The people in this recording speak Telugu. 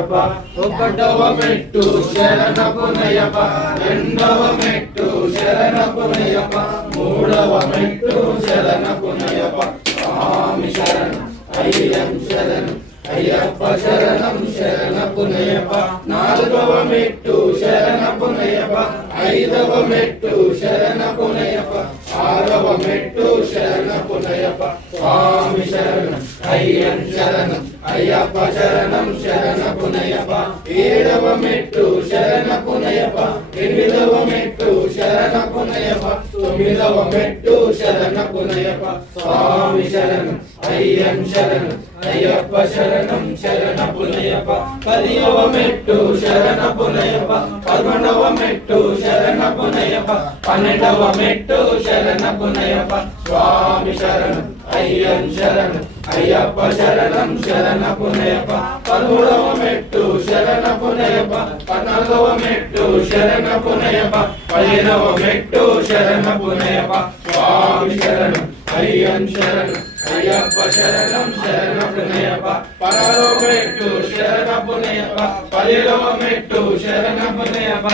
పునయప ఒకటవ మెట్టు శరణ పునయప రెండవ మెట్టు శరణ పునయప మూడవ మెట్టు శరణ పునయప స్వామి శరణం అయ్యం శరణం అయ్యప్ప శరణం శరణ పునయప నాలుగవ మెట్టు శరణ పునయప ఐదవ మెట్టు శరణ పునయప ఆరవ మెట్టు శరణ పునయప స్వామి శరణం అయ్యం శరణం అయ్యప్ప శరణం శరణ పునయప ఏడవ మెట్టు శరణ పునయప ఎనిమిదవ మెట్టు శరణ పునయప తొమ్మిదవ మెట్టు శరణ పునయప స్వామి శరణం అయ్యం శరణం అయ్యప్ప శరణం శరణ పునయప పదియవ మెట్టు శరణ పునయప పదకొండవ మెట్టు శరణ పునయప పన్నెండవ మెట్టు శరణ పునయప స్వామి శరణం అయ్యం శరణం అయ్యప్ప శరణం శరణ పునయప పదమూడవ మెట్టు శరణ పునయప పద్నాలుగవ మెట్టు శరణ పునయప పదిహేనవ మెట్టు శరణ పునయప స్వామి శరణం అయ్యం శరణం అయ్యప్ప శరణం శరణ పునయప పదహారవ మెట్టు శరణ పునయప 17వ మెట్టు శరణ పునయప